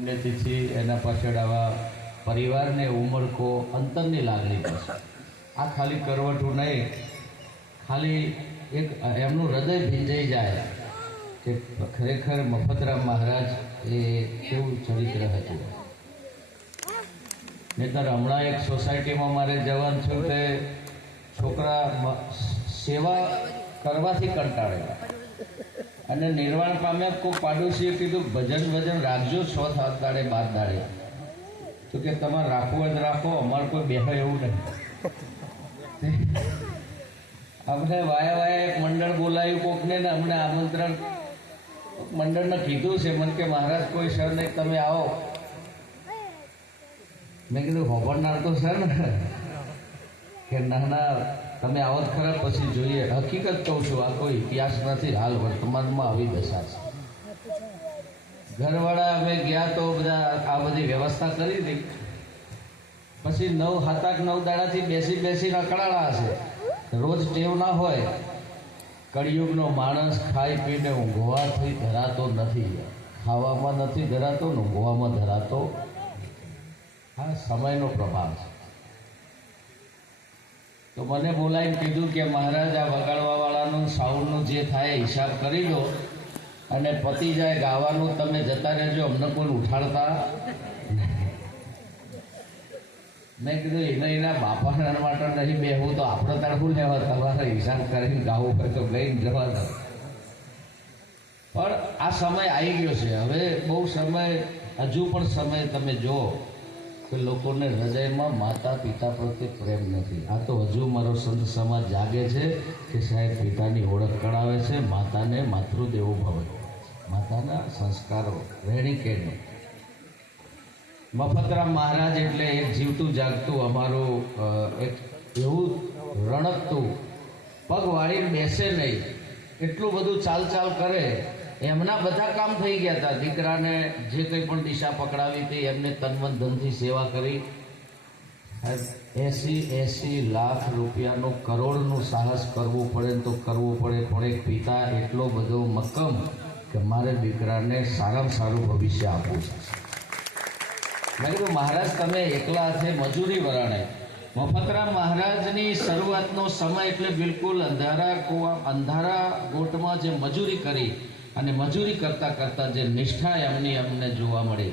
तिथि एना पाछळ आवा परिवारने उमळको अंतરની લાગણી છે। આ ખાલી કરવટું નહીં, ખાલી એક એમનું હૃદય ભીંજાઈ જાય કે ખરેખર મફતરામ મહારાજ એ કેવું ચરિત્ર હતું। નહીંતર હમણાં એક સોસાયટીમાં મારે જવાનું થયું કે છોકરા સેવા કરવાથી કંટાળેલા અને નિર્વાણ પામ્યા। કોઈ પાડોશીએ કીધું ભજન ભજન રાખજો 6-7 દાડે 12 દાડે, તો કે તમારે રાખવું હોય તો રાખો, અમારે કોઈ બેહે એવું નહીં। અમને વાયા વાયા એક મંડળ બોલાવ્યું કોકને ને અમને આમંત્રણ મંડળને કીધું છે, મને કે મહારાજ કોઈ સર નહીં, તમે આવો। મેં કીધું હોભરનાર તો સર ને કે ના ના તમે આવો ખરા, પછી જોઈએ। હકીકત કહું છું, આ કોઈ ઇતિહાસ નથી, હાલ વર્તમાનમાં આવી દશા છે। ઘરવાળા અમે ગયા તો બધા આ બધી વ્યવસ્થા કરી હતી, પછી 7-8-9 દાડાથી બેસી બેસીને અકળાળા હશે। રોજ ટેવ ના હોય, કળિયુગનો માણસ ખાઈ પીને ઊંઘવાથી ધરાતો નથી, ખાવામાં નથી ધરાતો, ઊંઘવામાં ધરાતો। આ સમયનો પ્રભાવ છે। તો મને બોલાવીને કીધું કે મહારાજ આ વગાડવાવાળાનું સાઉન્ડનું જે થાય હિસાબ કરી લો અને પતી જાય ગાવાનું, તમે જતા રહેજો, અમને કોઈ ઉઠાડતા। મેં કીધું એના બાપાના માટે નહીં બેહવું તો આપણે તડકું લેવા, તમારે હિસાબ કરીને ગાવું હોય તો લઈને જવા દો। પણ આ સમય આવી ગયો છે, હવે બહુ સમય, હજુ પણ સમય તમે જુઓ કે લોકોને હૃદયમાં માતા પિતા પ્રત્યે પ્રેમ નથી। આ તો હજુ મારો સંત સમાજ જાગે છે કે સાહેબ પિતાની ઓળખ કરાવે છે, માતાને માતૃદેવો ભવ, માતાના સંસ્કારો રહેણી કેણી। મફતરામ મહારાજ એટલે એક જીવતું જાગતું અમારું એક એવું રણકતું, પગ વાળીને બેસે નહીં, એટલું બધું ચાલ ચાલ કરે। એમના બધા કામ થઈ ગયા હતા। દીકરાને જે કંઈ પણ દિશા પકડાવી હતી એમને તનમન ધનથી સેવા કરી। 80 લાખ રૂપિયાનું કરોડનું સાહસ કરવું પડે તો કરવું પડે, પણ એક પિતા એટલો બધો મક્કમ કે મારે દીકરાને સારામાં સારું ભવિષ્ય આપવું છે। મેં કીધું મહારાજ તમે એકલા હાથે મજૂરી વરાણે। મફતરામ મહારાજની શરૂઆતનો સમય એટલે બિલકુલ અંધારા ગોટમાં જે મજૂરી કરી અને મજૂરી કરતાં કરતાં જે નિષ્ઠા એમની અમને જોવા મળી,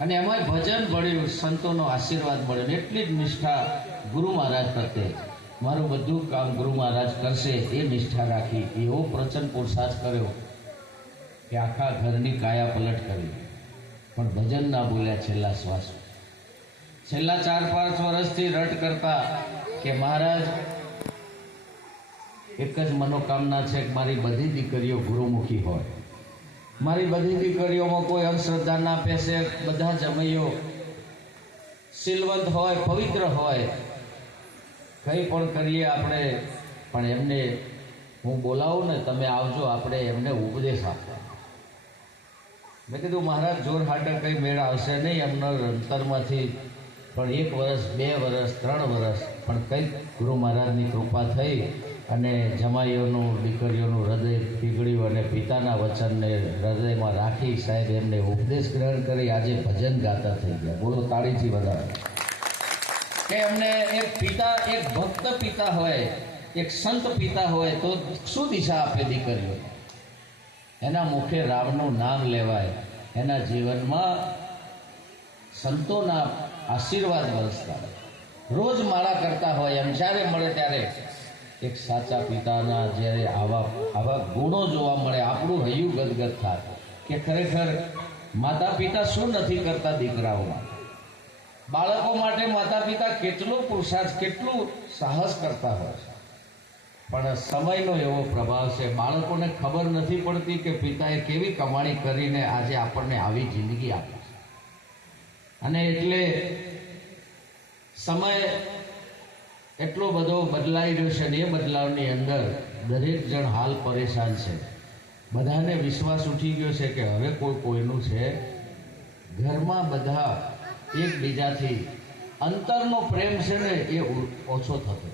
અને એમાં ભજન ભળ્યું, સંતોનો આશીર્વાદ મળ્યો, એટલી જ નિષ્ઠા ગુરુ મહારાજ પ્રત્યે, મારું બધું કામ ગુરુ મહારાજ કરશે એ નિષ્ઠા રાખી। એવો પ્રચંડ પુરુષાર્થ કર્યો કે આખા ઘરની કાયા પલટ કરી, પણ ભજન ના બોલ્યા છેલ્લા શ્વાસ। છેલ્લા 4-5 વર્ષથી રટ કરતા કે મહારાજ એક જ મનોકામના છે કે મારી બધી દીકરીઓ ગુરુમુખી હોય, મારી બધી દીકરીઓમાં કોઈ અંધશ્રદ્ધા ના પેસે, બધા જમૈયો શીલવંત હોય, પવિત્ર હોય, કંઈ પણ કરીએ આપણે, પણ એમને હું બોલાવું ને તમે આવજો, આપણે એમને ઉપદેશ આપવા। મેં કીધું મહારાજ જોર હાટે કંઈ મેળ આવશે નહીં એમના અંતરમાંથી, પણ 1 વર્ષ 2 વર્ષ 3 વર્ષ પણ કંઈક ગુરુ મહારાજની કૃપા થઈ અને જમાઈઓનું દીકરીઓનું હૃદય પીગળ્યું અને પિતાના વચનને હૃદયમાં રાખી સાહેબ એમને ઉપદેશ ગ્રહણ કરી આજે ભજન ગાતા થઈ ગયા। બોલો તાળીથી વધારે કે એમને એક પિતા, એક ભક્ત પિતા હોય, એક સંત પિતા હોય તો શું દિશા આપે દીકરીઓ? એના મુખે રામનું નામ લેવાય, એના જીવનમાં સંતોના આશીર્વાદ વરસતા, રોજ માળા કરતા હોય એમ જ્યારે મળે ત્યારે એક સાચા પિતાના જ્યારે આવા ગુણો જોવા મળે, આપણું હૈયું ગદગદ થાય કે ખરેખર માતા પિતા શું નથી કરતા દીકરાઓમાં। બાળકો માટે માતા પિતા કેટલો પુરુષાર્થ, કેટલું સાહસ કરતા હોય છે, પણ સમયનો એવો પ્રભાવ છે, બાળકોને ખબર નથી પડતી કે પિતાએ કેવી કમાણી કરીને આજે આપણને આવી જિંદગી આપી છે। અને એટલે સમય એટલો બધો બદલાઈ રહ્યો છે, ને એ બદલાવની અંદર દરેક જણ હાલ પરેશાન છે। બધાને વિશ્વાસ ઉઠી ગયો છે કે હવે કોઈ કોઈનું છે, ઘરમાં બધા એકબીજાથી અંતરનો પ્રેમ છે ને એ ઓછો થતો।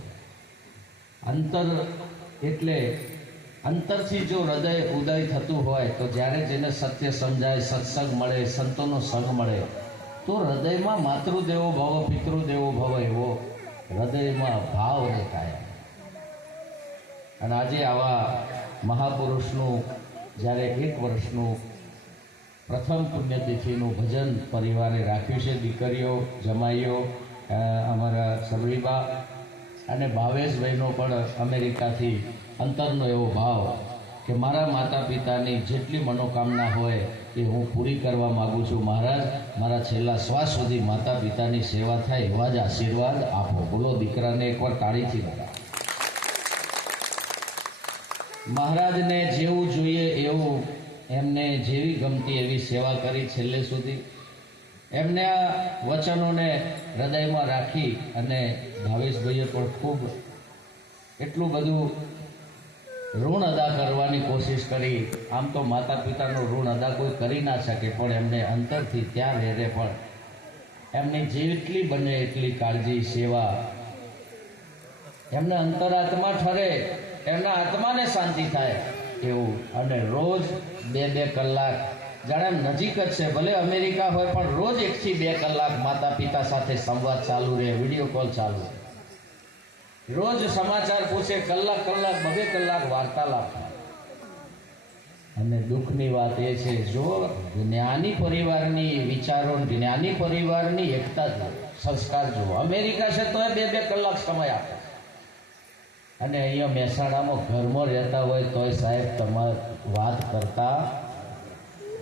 અંતર એટલે અંતરથી જો હૃદય ઉદય થતું હોય તો જ્યારે જેને સત્ય સમજાય, સત્સંગ મળે, સંતોનો સંગ મળે, તો હૃદયમાં માતૃદેવો ભવ પિતૃદેવો ભવ એવો હૃદયમાં ભાવ દેખાય. અને આજે આવા મહાપુરુષનું જ્યારે 1 વર્ષનું પ્રથમ પુણ્યતિથિનું ભજન પરિવારે રાખ્યું છે. દીકરીઓ, જમાઈઓ, અમારા સબરીબા અને ભાવેશભાઈનો પણ અમેરિકાથી અંતરનો એવો ભાવ કે મારા માતા પિતાની જેટલી મનોકામના હોય એ હું પૂરી કરવા માગું છું. મહારાજ, મારા છેલ્લા શ્વાસ સુધી માતા પિતાની સેવા થાય એવા જ આશીર્વાદ આપો. બોલો દીકરાને એકવાર તાળીથી લગાવો. મહારાજને જેવું જોઈએ એવું, એમને જેવી ગમતી એવી સેવા કરી છેલ્લે સુધી. એમને આ વચનોને હૃદયમાં રાખી અને ભાવેશભાઈએ પણ ખૂબ એટલું બધું ઋણ અદા કરવાની કોશિશ કરી. આમ તો માતા પિતાનું ઋણ અદા કોઈ કરી ના શકે, પણ એમને અંતરથી ત્યાં રહે પણ એમની જેટલી બને એટલી કાળજી, સેવા, એમને અંતરાત્મા ઠરે, એમના આત્માને શાંતિ થાય એવું. અને રોજ 2-2 કલાક, જાણે નજીક જ છે, ભલે અમેરિકા હોય પણ રોજ 1 થી 2 કલાક માતા પિતા સાથે સંવાદ ચાલુ રહે, વિડીયો કોલ ચાલુ રહે. રોજ સમાચાર પૂછે, કલાક 2 કલાક વાર્તાલાપ. અને દુઃખની વાત એ છે, જો જ્ઞાની પરિવારની વિચારો, જ્ઞાની પરિવારની એકતા જુઓ, સંસ્કાર જુઓ. અમેરિકા છે તો 2-2 કલાક સમય આપે, અને અહીંયા મહેસાણામાં ઘરમાં રહેતા હોય તોય સાહેબ તમારે વાત કરતા.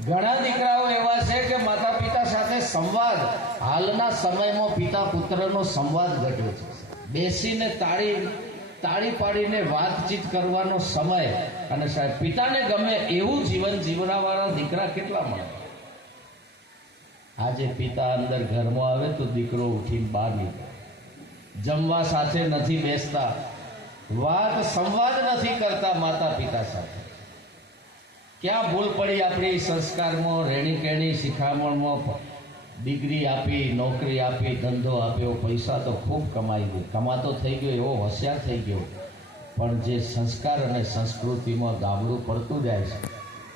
ઘણા દીકરાઓ એવા છે કે માતા પિતા સાથે સંવાદ, હાલના સમયમાં પિતા પુત્રનો સંવાદ ઘટ્યો છે. બેસીને તાળી પાડીને વાતચીત કરવાનો સમય, અને સાહેબ પિતાને ગમે એવું જીવન જીવનાવાળા દીકરા કેટલા મળે. આજે પિતા અંદર ઘરમાં આવે તો દીકરો ઉઠીને બહાર નીકળે, જમવા સાથે નથી બેસતા, સંવાદ નથી કરતા માતા પિતા સાથે. ક્યાં ભૂલ પડી આપણી સંસ્કારમાં, રહેણી કહેણી, શિખામણમાં? ડિગ્રી આપી, નોકરી આપી, ધંધો આપ્યો, પૈસા તો ખૂબ કમાઈ ગયો, કમાતો થઈ ગયો, એવો હોશિયાર થઈ ગયો, પણ જે સંસ્કાર અને સંસ્કૃતિમાં ગાબડું પડતું જાય છે.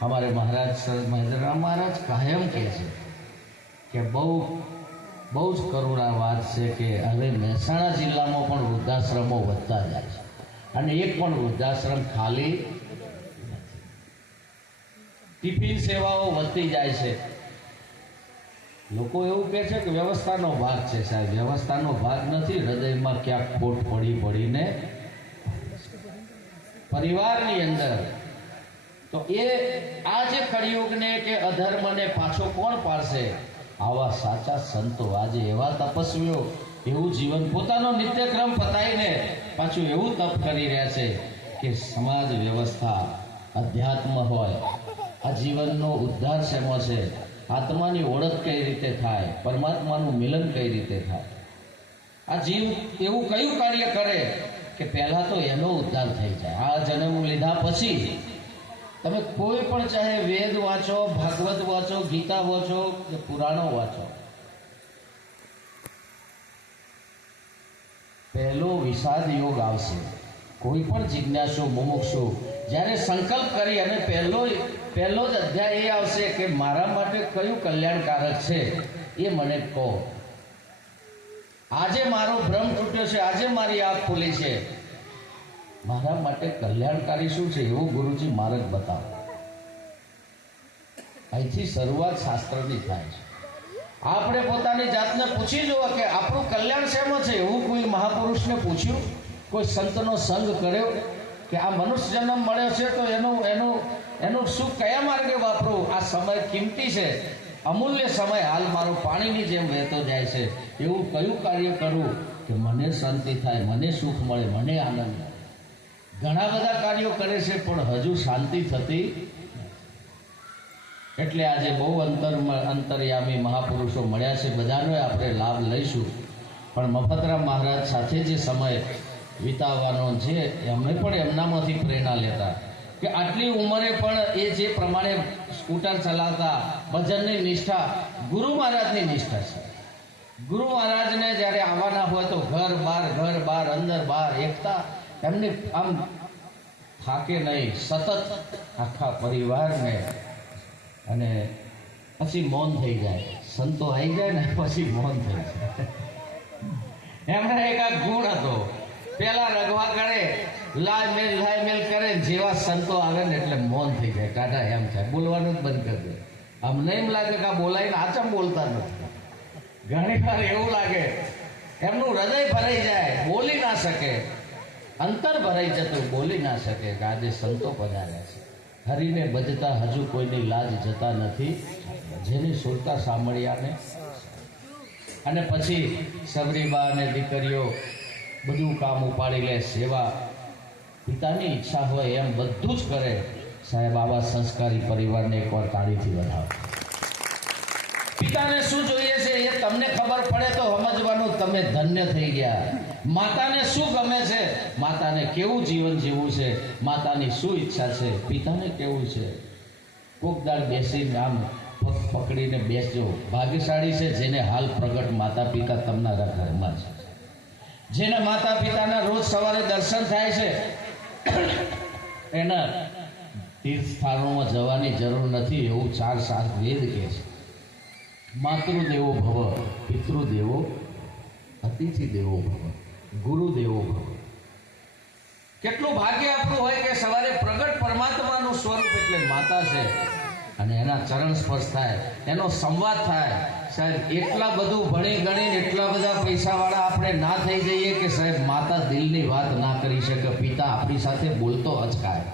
અમારે મહારાજ મહેન્દ્રરામ મહારાજ કાયમ કહે છે કે બહુ જ કરુણા વાત છે કે હવે મહેસાણા જિલ્લામાં પણ વૃદ્ધાશ્રમો વધતા જાય છે, અને એક પણ વૃદ્ધાશ્રમ ખાલી નથી. ટિફિન સેવાઓ વધતી જાય છે. લોકો એવું કહે છે કે વ્યવસ્થાનો ભાગ છે. સાહેબ, વ્યવસ્થાનો ભાગ નથી, હૃદયમાં ક્યાંક ખોટ પડીને પરિવારની અંદર. તો આ જે કળિયુગને કે અધર્મને પાછો કોણ પાડશે? આવા સાચા સંતો, આજે એવા તપસ્વીઓ એવું જીવન, પોતાનો નિત્યક્રમ પતાવીને પાછું એવું તપ કરી રહ્યા છે કે સમાજ વ્યવસ્થા, અધ્યાત્મ હોય, આ જીવનનો ઉદ્ધાર શેમાં છે, આત્માની ઓળખ કઈ રીતે થાય, પરમાત્માનું મિલન કઈ રીતે થાય. આ જીવ એવું કયું કાર્ય કરે કે પહેલા તો એનો ઉદ્ધાર થઈ જાય. આ જન્મ લીધા પછી તમે કોઈ પણ, ચાહે વેદ વાંચો, ભાગવત વાંચો, ગીતા વાંચો કે પુરાણો વાંચો, પહેલો વિષાદ યોગ આવશે. કોઈ પણ જિજ્ઞાસુ, મુમુક્ષુ જ્યારે સંકલ્પ કરી અને પહેલો જ અધ્યાય એ આવશે કે મારા માટે કયું કલ્યાણકારક છે એ મને કહો. આજે મારો ભ્રમ તૂટ્યો છે, આજે મારી આંખ ખુલી છે, મારા માટે કલ્યાણકારી શું છે એવું ગુરુજી માર્ગ બતાવો. અહીંથી શરૂઆત શાસ્ત્રની થાય છે. આપણે પોતાની જાતને પૂછી જુઓ કે આપણું કલ્યાણ શેમાં છે. એવું કોઈ મહાપુરુષને પૂછ્યું, કોઈ સંતનો સંગ કર્યો કે આ મનુષ્ય જન્મ મળ્યો છે તો એનું સુખ કયા માર્ગે વાપરવું? આ સમય કિંમતી છે, અમૂલ્ય સમય હાલ મારો પાણીની જેમ વહેતો જાય છે. એવું કયું કાર્ય કરવું કે મને શાંતિ થાય, મને સુખ મળે, મને આનંદ મળે? ઘણા બધા કાર્યો કરે છે પણ હજુ શાંતિ થતી. એટલે આજે બહુ અંતર્યામી મહાપુરુષો મળ્યા છે, બધાનો આપણે લાભ લઈશું. પણ મફતરામ મહારાજ સાથે જે સમય વિતાવવાનો છે, એમને પણ એમનામાંથી પ્રેરણા લેતા કે આટલી ઉંમરે પણ એ જે પ્રમાણે સ્કૂટર ચલાવતા, ભજનની નિષ્ઠા ગુરુ મહારાજની નિષ્ઠા છે. ગુરુ મહારાજને જ્યારે આવવાના હોય તો ઘર બહાર, અંદર બહાર એકતા. એમની આમ થાકે નહીં, સતત આખા પરિવારને, અને પછી મૌન થઈ જાય. સંતો આવી જાય ને પછી મૌન થઈ જાય. એમને એક આ ગુણ હતો, પેલા રગવા કરે, લાય મેલ કરે, જેવા સંતો આવે ને એટલે મૌન થઈ જાય. કાઢા એમ થાય, બોલવાનું જ બંધ કરી દે. અમને એમ લાગે કે આ બોલાઈને આચમ બોલતા નથી. ઘણી વાર એવું લાગે એમનું હૃદય ભરાઈ જાય, બોલી ના શકે, અંતર ભરાઈ જતું, બોલી ના શકે કે આજે સંતો પધાર્યા છે. હરીને બજતા હજુ કોઈની લાજ જતા નથી, જેની સુરતા સાંભળ્યાને. અને પછી સબરીબા અને દીકરીઓ બધું કામ ઉપાડી લે, સેવા, પિતાની ઈચ્છા હોય એમ બધું જ કરે. સાહેબ, આવા સંસ્કારી પરિવારને એકવાર તાળીથી વધાવો. પિતાને શું જોઈએ છે એ તમને ખબર પડે તો સમજવાનું તમે ધન્ય થઈ ગયા. માતાને શું ગમે છે, માતાને કેવું જીવન જીવવું છે, માતાની શું ઈચ્છા છે, પિતાને કેવું છે. કોક દાળ બેસીને આમ પગ પકડીને બેસજો. ભાગ્યશાળી છે જેને હાલ પ્રગટ માતા પિતા તમારા ઘરમાં છે, જેના માતા પિતાના રોજ સવારે દર્શન થાય છે. એના તીર્થ સ્થાનોમાં જવાની જરૂર નથી, એવું 4 શાસ્ત્ર વેદ કહે છે. માતૃદેવો ભવ, પિતૃદેવો, અતિથિ દેવો ભવ, ગુરુદેવો ભવ. કેટલું ભાગ્ય આપણું હોય કે સવારે પ્રગટ પરમાત્માનું સ્વરૂપ એટલે માતા છે, અને એના ચરણ સ્પર્શ થાય, એનો સંવાદ થાય. સાહેબ, એટલા બધું ભણી ગણીને એટલા બધા પૈસાવાળા આપણે ના થઈ જઈએ કે સાહેબ માતા દિલની વાત ના કરી શકે, પિતા આપણી સાથે બોલતો અચકાય.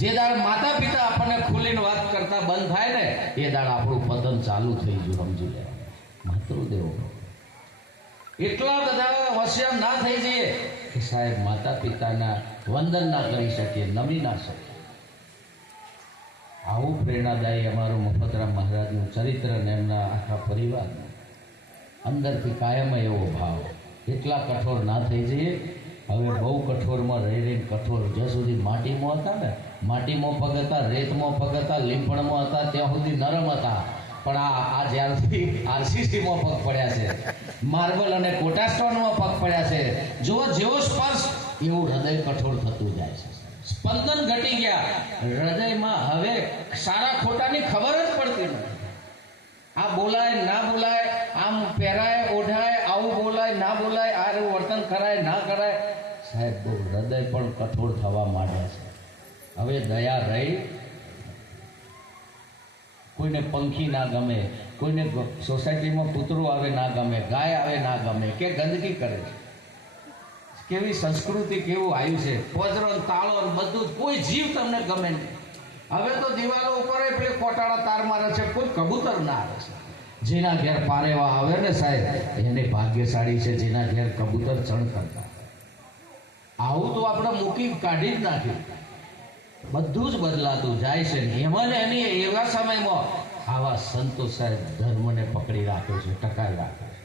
જે દાળ માતા પિતા આપણને ખુલીને વાત કરતા બંધ થાય ને એ દાળ આપણું પતન ચાલુ થઈ ગયું, સમજી લે. માતૃદેવો એટલા બધા હોશિયાર ના થઈ જઈએ કે સાહેબ માતા પિતાના વંદન ના કરી શકીએ, નમી ના શકીએ. આવું પ્રેરણાદાયી અમારું મફતરામ મહારાજનું ચરિત્ર ને એમના આખા પરિવારનું અંદરથી કાયમ એવો ભાવ. એટલા કઠોર ના થઈ જઈએ. હવે બહુ કઠોરમાં રહીને કઠોર, જ્યાં સુધી માટીમાં હતા ને, માટીમાં પગ હતા, રેતમાં પગ હતા, લીંપણમાં હતા, ત્યાં સુધી નરમ હતા. પણ આ જ્યારથી આરસીસીમાં પગ પડ્યા છે, માર્બલ અને કોટાસ્ટોનમાં પગ પડ્યા છે, જેવો સ્પર્શ એવું હૃદય કઠોર થતું જાય છે. સ્પંદન ઘટી ગયા હૃદયમાં. હવે સારા ખોટાની ખબર જ પડતી નથી. આ બોલાય ના બોલાય, આમ પહેરાય ઓઢાય, આવું બોલાય ના બોલાય, આ વર્તન કરાય ના કરાય. સાહેબ, હૃદય પણ કઠોર થવા માંડ્યા છે. હવે દયા રહી. કોઈને પંખી ના ગમે, કોઈને સોસાયટીમાં કૂતરો આવે ના ગમે, ગાય આવે ના ગમે, કે ગંદકી કરે છે. કેવી સંસ્કૃતિ, કેવું આવ્યું છે. પોજરો તાળો બધું જ, કોઈ જીવ તમને ગમે નહીં. હવે તો દિવાલો ઉપર પેલે કોટાળા તાર મારે છે, કોઈ કબૂતર ના આવે છે. જેના ઘેર પારેવા આવે ને સાહેબ, એને ભાગ્યશાળી છે જેના ઘેર કબૂતર ચણ કરતા. આવું તો આપણે મૂકી કાઢી જ નાખ્યું. બધું જ બદલાતું જાય છે. એમાં એની એવા સમયમાં આવા સંતો સાહેબ ધર્મને પકડી રાખ્યો છે, ટકાઈ રાખ્યો છે.